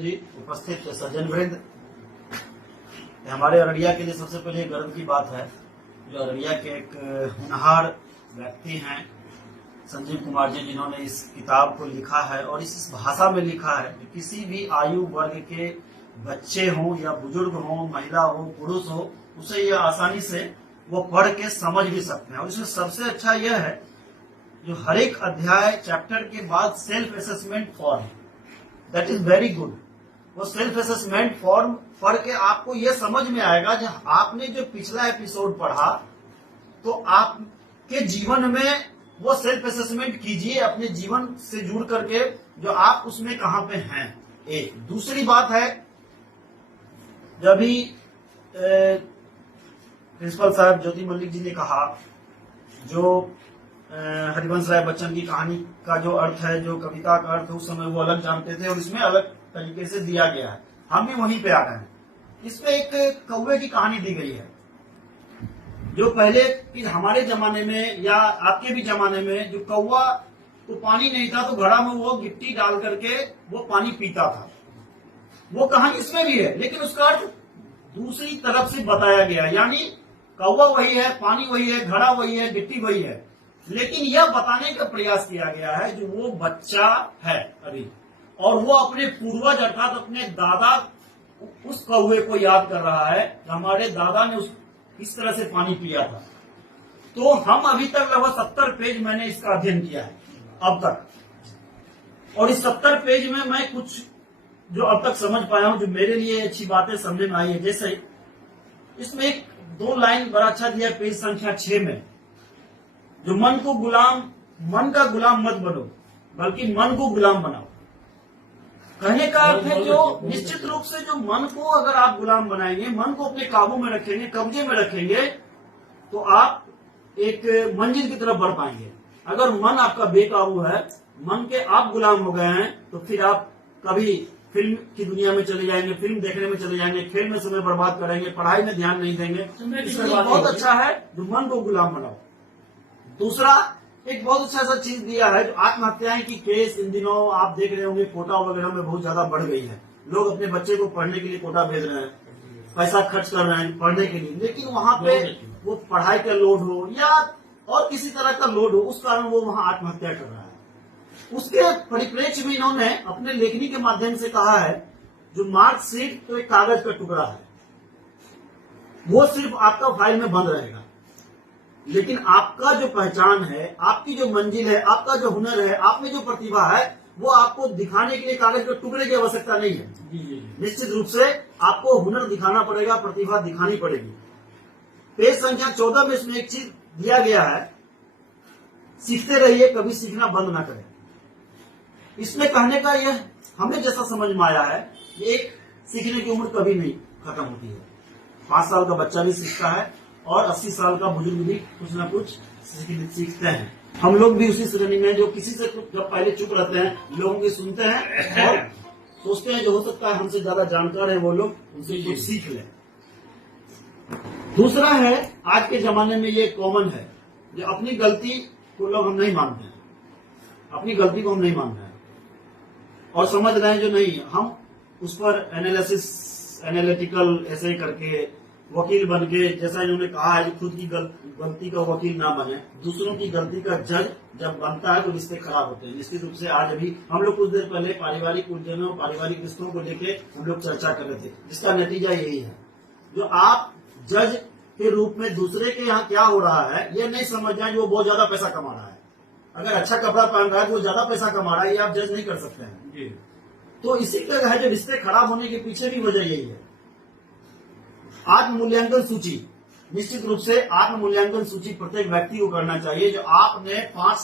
उपस्थित सज्जन वृंद, हमारे अररिया के लिए सबसे पहले गर्व की बात है जो अररिया के एक होनहार व्यक्ति हैं संजीव कुमार जी, जिन्होंने इस किताब को लिखा है और इस भाषा में लिखा है कि किसी भी आयु वर्ग के बच्चे हों या बुजुर्ग हों, महिला हो, पुरुष हो, उसे यह आसानी से वो पढ़ के समझ भी सकते हैं। और इसमें सबसे अच्छा यह है जो हर एक अध्याय चैप्टर के बाद self assessment form, that is very good. वो सेल्फ असेसमेंट फॉर्म पढ़ के आपको यह समझ में आएगा कि आपने जो पिछला एपिसोड पढ़ा तो आपके जीवन में वो सेल्फ असेसमेंट कीजिए अपने जीवन से जुड़ करके जो आप उसमें कहां पे हैं। एक दूसरी बात है, जब भी प्रिंसिपल साहब ज्योति मल्लिक जी ने कहा जो हरिवंश राय बच्चन की कहानी का जो अर्थ है, जो कविता का अर्थ है, उस समय वो अलग जानते थे और इसमें अलग तरीके से दिया गया है। हम भी वहीं पे आ रहे हैं। इसमें एक कौवे की कहानी दी गई है जो पहले कि हमारे जमाने में या आपके भी जमाने में जो कौवा को पानी नहीं था तो घड़ा में वो गिट्टी डाल करके वो पानी पीता था। वो कहानी इसमें भी है, लेकिन उसका अर्थ दूसरी तरफ से बताया गया। यानी कौवा वही है, पानी वही है, घड़ा वही है, गिट्टी वही है, लेकिन यह बताने का प्रयास किया गया है जो वो बच्चा है अभी और वो अपने पूर्वज अर्थात अपने दादा उस कौवे को याद कर रहा है, हमारे दादा ने इस तरह से पानी पिया था। तो हम अभी तक लगभग 70 पेज मैंने इसका अध्ययन किया है अब तक, और इस 70 पेज में मैं कुछ जो अब तक समझ पाया हूं, जो मेरे लिए अच्छी बातें समझ में आई है। जैसे इसमें एक 2 लाइन बड़ा अच्छा दिया पेज संख्या 6 में, जो मन का गुलाम मत बनो बल्कि मन को गुलाम बनाओ। कहने का अर्थ है जो निश्चित रूप से जो मन को अगर आप गुलाम बनाएंगे, मन को अपने काबू में रखेंगे, कब्जे में रखेंगे, तो आप एक मंजिल की तरफ बढ़ पाएंगे। अगर मन आपका बेकाबू है, मन के आप गुलाम हो गए हैं, तो फिर आप कभी फिल्म की दुनिया में चले जाएंगे, फिल्म देखने में चले जाएंगे, खेल में समय बर्बाद करेंगे, पढ़ाई में ध्यान नहीं देंगे। इसलिए बहुत अच्छा है जो मन को गुलाम बनाओ। दूसरा एक बहुत अच्छा सा चीज दिया है जो आत्महत्याएं की केस इन दिनों आप देख रहे होंगे, कोटा वगैरह में बहुत ज्यादा बढ़ गई है। लोग अपने बच्चे को पढ़ने के लिए कोटा भेज रहे हैं, पैसा खर्च कर रहे हैं पढ़ने के लिए, लेकिन वहां पे वो पढ़ाई का लोड हो या और किसी तरह का लोड हो, उस कारण वो वहां आत्महत्या कर रहा है। उसके परिप्रेक्ष्य में इन्होंने अपने लेखनी के माध्यम से कहा है जो मार्कशीट तो एक कागज का टुकड़ा है, वो सिर्फ आपका फाइल में बंद रहेगा, लेकिन आपका जो पहचान है, आपकी जो मंजिल है, आपका जो हुनर है, आप में जो प्रतिभा है, वो आपको दिखाने के लिए कागज के टुकड़े की आवश्यकता नहीं है। निश्चित रूप से आपको हुनर दिखाना पड़ेगा, प्रतिभा दिखानी पड़ेगी। पेज संख्या 14 में इसमें एक चीज दिया गया है, सीखते रहिए, कभी सीखना बंद ना करें। इसमें कहने का यह हमें जैसा समझ में आया है, एक सीखने की उम्र कभी नहीं खत्म होती है। 5 साल का बच्चा भी सीखता है और 80 साल का बुजुर्ग भी कुछ न कुछ सीखते हैं। हम लोग भी उसी श्रेणी में जो किसी से जब पहले चुप रहते हैं, लोगों की सुनते हैं और सोचते हैं जो हो सकता है हमसे ज्यादा जानकार है वो लोग, उनसे कुछ सीख लें। दूसरा है, आज के जमाने में ये कॉमन है जो अपनी गलती को लोग हम नहीं मानते हैं, अपनी गलती को हम नहीं मानते हैं और समझ रहे हैं जो नहीं, हम उस पर एनालिटिकल ऐसे करके वकील बन के, जैसा इन्होंने कहा है, खुद की गलती का वकील ना बने, दूसरों की गलती का जज जब बनता है तो रिश्ते खराब होते हैं। निश्चित रूप से आज अभी हम लोग कुछ देर पहले पारिवारिक उलझनों, पारिवारिक रिश्तों को लेके हम लोग चर्चा कर रहे थे, जिसका नतीजा यही है जो आप जज के रूप में दूसरे के यहाँ क्या हो रहा है ये नहीं समझ जाए वो बहुत ज्यादा पैसा कमा रहा है। अगर अच्छा कपड़ा पहन रहा है वो ज्यादा पैसा कमा रहा है, ये आप जज नहीं कर सकते हैं। तो इसी तरह है जो रिश्ते खराब होने के पीछे भी वजह यही है। आत्म मूल्यांकन सूची, निश्चित रूप से आत्म मूल्यांकन सूची प्रत्येक व्यक्ति को करना चाहिए। जो आपने 5